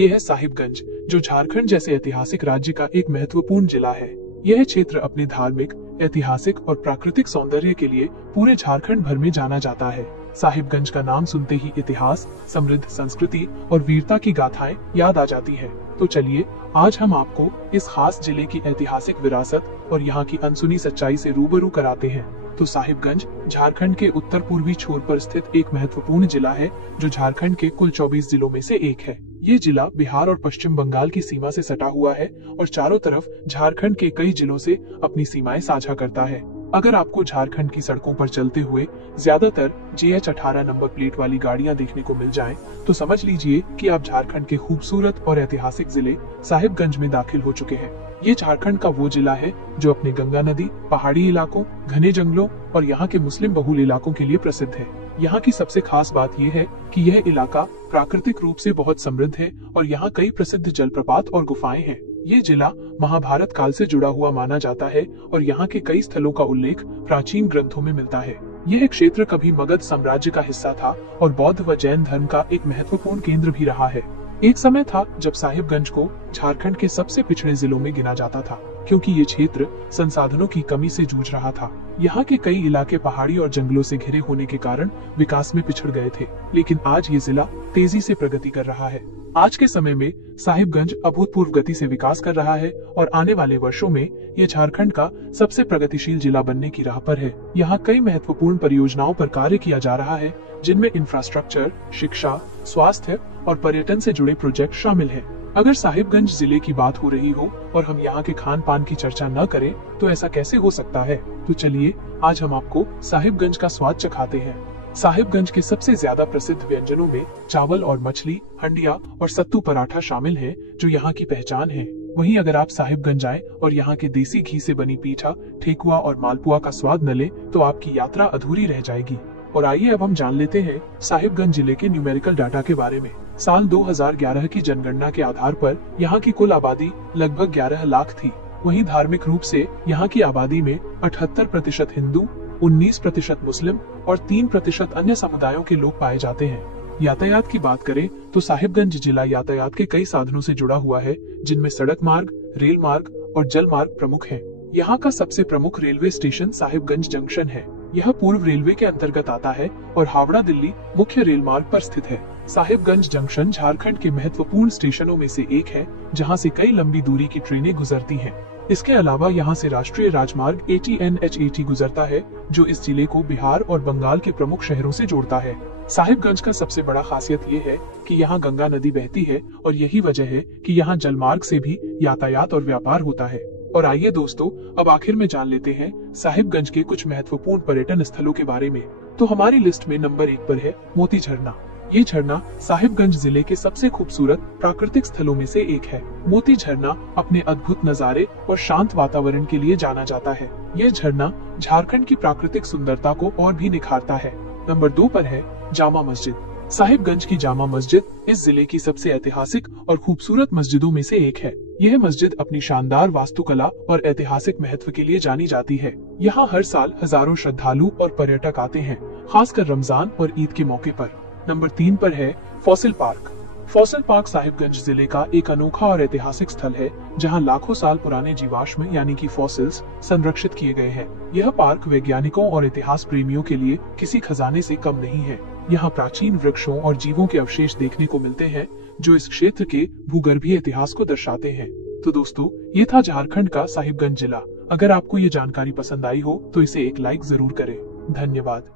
ये है साहिबगंज, जो झारखंड जैसे ऐतिहासिक राज्य का एक महत्वपूर्ण जिला है। यह क्षेत्र अपने धार्मिक, ऐतिहासिक और प्राकृतिक सौंदर्य के लिए पूरे झारखंड भर में जाना जाता है। साहिबगंज का नाम सुनते ही इतिहास, समृद्ध संस्कृति और वीरता की गाथाएं याद आ जाती है। तो चलिए आज हम आपको इस खास जिले की ऐतिहासिक विरासत और यहाँ की अनसुनी सच्चाई से रूबरू कराते हैं। तो साहिबगंज झारखंड के उत्तर पूर्वी छोर पर स्थित एक महत्वपूर्ण जिला है, जो झारखंड के कुल 24 जिलों में से एक है। ये जिला बिहार और पश्चिम बंगाल की सीमा से सटा हुआ है और चारों तरफ झारखंड के कई जिलों से अपनी सीमाएं साझा करता है। अगर आपको झारखंड की सड़कों पर चलते हुए ज्यादातर GH18 नंबर प्लेट वाली गाड़ियां देखने को मिल जाएं, तो समझ लीजिए कि आप झारखंड के खूबसूरत और ऐतिहासिक जिले साहिबगंज में दाखिल हो चुके हैं। ये झारखंड का वो जिला है जो अपने गंगा नदी, पहाड़ी इलाकों, घने जंगलों और यहाँ के मुस्लिम बहुल इलाकों के लिए प्रसिद्ध है। यहाँ की सबसे खास बात यह है कि यह इलाका प्राकृतिक रूप से बहुत समृद्ध है और यहाँ कई प्रसिद्ध जलप्रपात और गुफाएं हैं। ये जिला महाभारत काल से जुड़ा हुआ माना जाता है और यहाँ के कई स्थलों का उल्लेख प्राचीन ग्रंथों में मिलता है। यह क्षेत्र कभी मगध साम्राज्य का हिस्सा था और बौद्ध व जैन धर्म का एक महत्वपूर्ण केंद्र भी रहा है। एक समय था जब साहिबगंज को झारखंड के सबसे पिछड़े जिलों में गिना जाता था, क्योंकि ये क्षेत्र संसाधनों की कमी से जूझ रहा था। यहाँ के कई इलाके पहाड़ी और जंगलों से घिरे होने के कारण विकास में पिछड़ गए थे, लेकिन आज ये जिला तेजी से प्रगति कर रहा है। आज के समय में साहिबगंज अभूतपूर्व गति से विकास कर रहा है और आने वाले वर्षों में ये झारखंड का सबसे प्रगतिशील जिला बनने की राह पर है। यहाँ कई महत्वपूर्ण परियोजनाओं पर कार्य किया जा रहा है, जिनमें इंफ्रास्ट्रक्चर, शिक्षा, स्वास्थ्य और पर्यटन से जुड़े प्रोजेक्ट शामिल हैं। अगर साहिबगंज जिले की बात हो रही हो और हम यहाँ के खान पान की चर्चा न करें तो ऐसा कैसे हो सकता है। तो चलिए आज हम आपको साहिबगंज का स्वाद चखाते हैं। साहिबगंज के सबसे ज्यादा प्रसिद्ध व्यंजनों में चावल और मछली, हंडिया और सत्तू पराठा शामिल हैं, जो यहाँ की पहचान है। वहीं अगर आप साहिबगंज आए और यहाँ के देसी घी से बनी पीठा, ठेकुआ और मालपुआ का स्वाद न ले तो आपकी यात्रा अधूरी रह जाएगी। और आइए अब हम जान लेते हैं साहिबगंज जिले के न्यूमेरिकल डाटा के बारे में। साल 2011 की जनगणना के आधार पर यहाँ की कुल आबादी लगभग 11 लाख थी। वहीं धार्मिक रूप से यहाँ की आबादी में 78% हिंदू, 19% मुस्लिम और 3% अन्य समुदायों के लोग पाए जाते हैं। यातायात की बात करें तो साहिबगंज जिला यातायात के कई साधनों से जुड़ा हुआ है, जिनमें सड़क मार्ग, रेल मार्ग और जल मार्ग प्रमुख हैं। यहाँ का सबसे प्रमुख रेलवे स्टेशन साहिबगंज जंक्शन है। यह पूर्व रेलवे के अंतर्गत आता है और हावड़ा दिल्ली मुख्य रेल मार्ग पर स्थित है। साहिबगंज जंक्शन झारखंड के महत्वपूर्ण स्टेशनों में से एक है, जहाँ से कई लंबी दूरी की ट्रेनें गुजरती हैं। इसके अलावा यहाँ से राष्ट्रीय राजमार्ग AT-NH-80 गुजरता है, जो इस जिले को बिहार और बंगाल के प्रमुख शहरों से जोड़ता है। साहिबगंज का सबसे बड़ा खासियत ये है कि यहाँ गंगा नदी बहती है और यही वजह है कि यहाँ जलमार्ग से भी यातायात और व्यापार होता है। और आइए दोस्तों, अब आखिर में जान लेते हैं साहिबगंज के कुछ महत्वपूर्ण पर्यटन स्थलों के बारे में। तो हमारी लिस्ट में नंबर 1 पर है मोती झरना। ये झरना साहिबगंज जिले के सबसे खूबसूरत प्राकृतिक स्थलों में से एक है। मोती झरना अपने अद्भुत नजारे और शांत वातावरण के लिए जाना जाता है। यह झरना झारखंड की प्राकृतिक सुंदरता को और भी निखारता है। नंबर 2 पर है जामा मस्जिद। साहिबगंज की जामा मस्जिद इस जिले की सबसे ऐतिहासिक और खूबसूरत मस्जिदों में से एक है। यह मस्जिद अपनी शानदार वास्तुकला और ऐतिहासिक महत्व के लिए जानी जाती है। यहाँ हर साल हजारों श्रद्धालु और पर्यटक आते हैं, खासकर रमजान और ईद के मौके पर। नंबर 3 पर है fossil park. Fossil park Sahibganj जिले का एक अनोखा और ऐतिहासिक स्थल है, जहां लाखों साल पुराने जीवाश्म यानी कि फॉसिल्स संरक्षित किए गए हैं। यह पार्क वैज्ञानिकों और इतिहास प्रेमियों के लिए किसी खजाने से कम नहीं है। यहाँ प्राचीन वृक्षों और जीवों के अवशेष देखने को मिलते हैं, जो इस क्षेत्र के भूगर्भीय इतिहास को दर्शाते हैं। तो दोस्तों, ये था झारखंड का साहिबगंज जिला। अगर आपको ये जानकारी पसंद आई हो तो इसे एक लाइक जरूर करें। धन्यवाद।